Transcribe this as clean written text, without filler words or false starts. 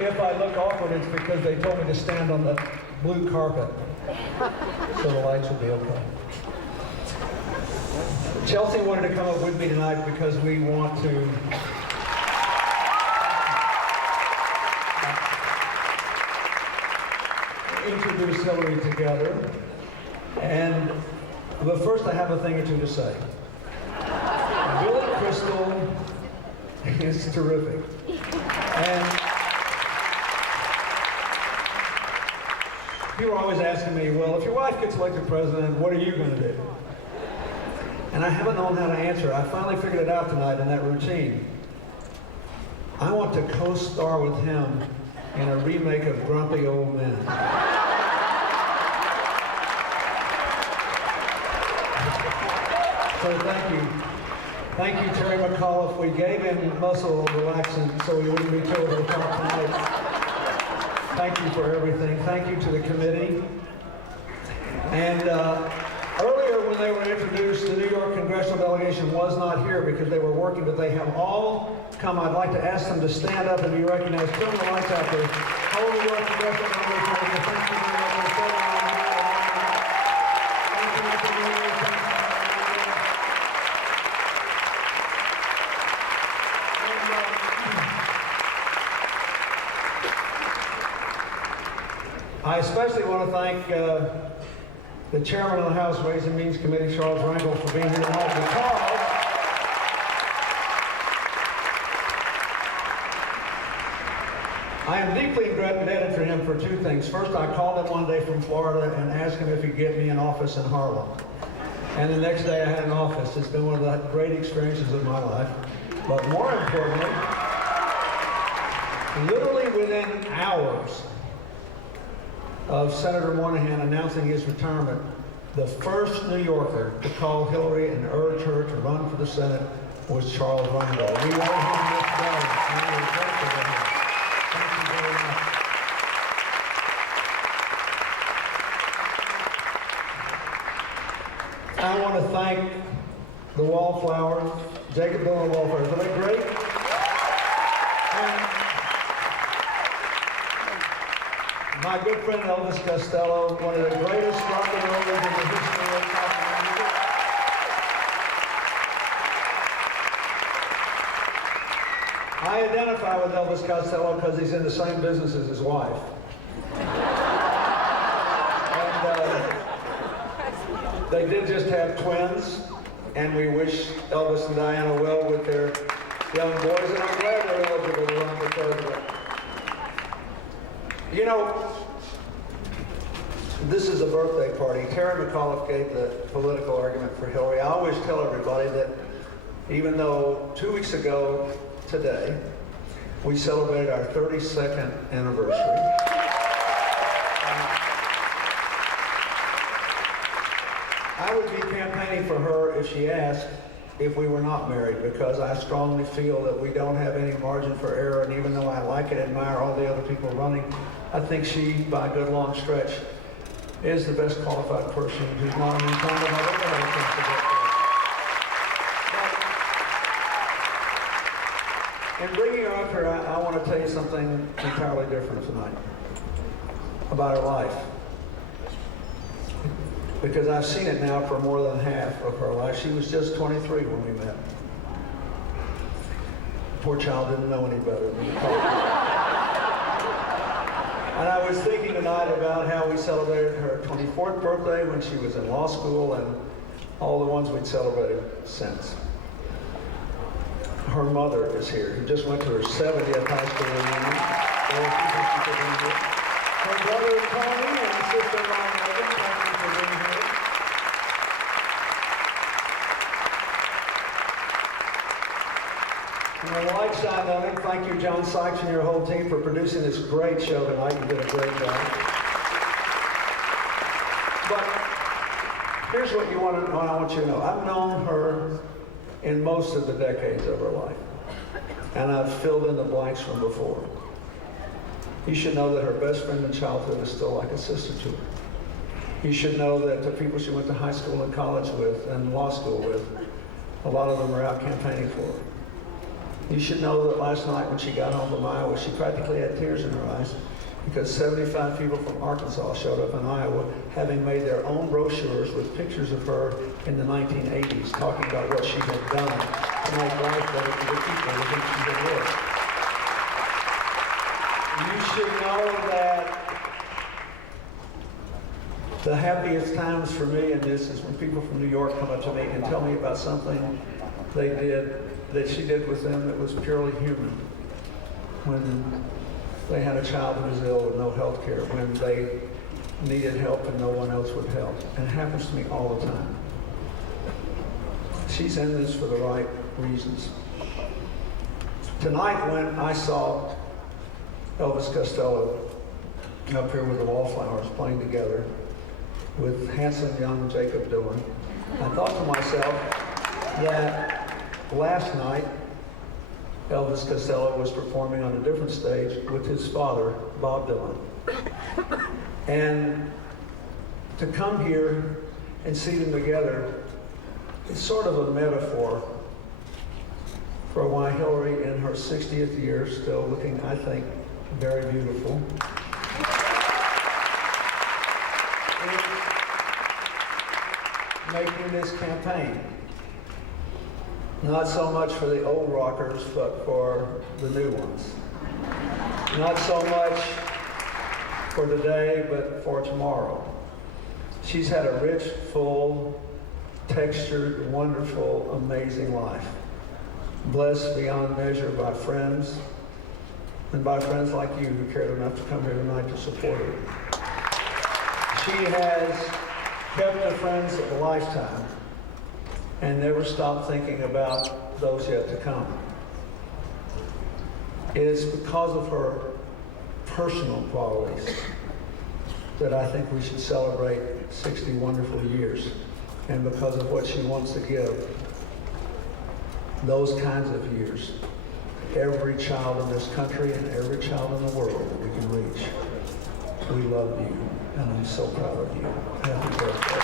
if I look awkward, it's because they told me to stand on the blue carpet, so the lights will be okay. Chelsea wanted to come up with me tonight because we want to introduce Hillary together. But first I have a thing or two to say. Billy Crystal is terrific. And people are always asking me, well, if your wife gets elected president, what are you going to do? And I haven't known how to answer. I finally figured it out tonight in that routine. I want to co-star with him in a remake of Grumpy Old Men. So thank you. Thank you, Terry McAuliffe. We gave him muscle relaxant so he wouldn't be too over the top tonight. Thank you for everything. Thank you to the committee. And earlier when they were introduced, the New York congressional delegation was not here because they were working, but they have all come. I'd like to ask them to stand up and be recognized. Turn the lights out there. Whole New York congressional delegation, thank you very much. I especially want to thank the chairman of the House Ways and Means Committee, Charles Rangel, for being here tonight because I am deeply indebted for him for two things. First, I called him one day from Florida and asked him if he'd get me an office in Harlem. And the next day I had an office. It's been one of the great experiences of my life. But more importantly, literally within hours of Senator Moynihan announcing his retirement, the first New Yorker to call Hillary and urge her to run for the Senate was Charles Rangel. We owe him this day. And we are grateful to him. Thank you very much. I want to thank the Wallflowers, Jacob Bill and the Wallflowers. Are they great? My good friend Elvis Costello, one of the greatest rock and rollers in the history of pop music. I identify with Elvis Costello because he's in the same business as his wife. And they did just have twins, and we wish Elvis and Diana well with their young boys, and I'm glad they're eligible to run for president. You know, this is a birthday party. Terry McAuliffe gave the political argument for Hillary. I always tell everybody that even though 2 weeks ago today, we celebrated our 32nd anniversary. I would be campaigning for her if she asked if we were not married, because I strongly feel that we don't have any margin for error, and even though I like and admire all the other people running, I think she, by a good long stretch, is the best qualified person who's not an incumbent. I've ever had a chance to get there. In bringing her up here, I want to tell you something entirely different tonight about her life. Because I've seen it now for more than half of her life. She was just 23 when we met. Poor child didn't know any better than to call her. And I was thinking tonight about how we celebrated her 24th birthday when she was in law school and all the ones we'd celebrated since. Her mother is here, who just went to her 70th high school reunion. Her brother Tony and her sister Ryan Evans, thank you for being here. And when the lights shine on it, thank you, John Sykes and your whole team, for producing this great show tonight. You did a great job. But here's what I want you to know. I've known her in most of the decades of her life, and I've filled in the blanks from before. You should know that her best friend in childhood is still like a sister to her. You should know that the people she went to high school and college with and law school with, a lot of them are out campaigning for her. You should know that last night when she got home from Iowa, she practically had tears in her eyes because 75 people from Arkansas showed up in Iowa having made their own brochures with pictures of her in the 1980s talking about what she had done to make life better for the people with whom she had worked. You should know that the happiest times for me in this is when people from New York come up to me and tell me about something they did, that she did with them that was purely human. When they had a child who was ill with no health care, when they needed help and no one else would help. And it happens to me all the time. She's in this for the right reasons. Tonight when I saw Elvis Costello up here with the Wallflowers playing together with handsome young Jacob Dylan, I thought to myself that last night Elvis Costello was performing on a different stage with his father, Bob Dylan. And to come here and see them together is sort of a metaphor for why Hillary in her 60th year still looking, I think, very beautiful. Is making this campaign. Not so much for the old rockers, but for the new ones. Not so much for today, but for tomorrow. She's had a rich, full, textured, wonderful, amazing life. Blessed beyond measure by friends, and by friends like you who cared enough to come here tonight to support her. She has kept the friends of a lifetime and never stopped thinking about those yet to come. It is because of her personal qualities that I think we should celebrate 60 wonderful years, and because of what she wants to give those kinds of years to every child in this country and every child in the world that we can reach. We love you, and I'm so proud of you. Happy birthday.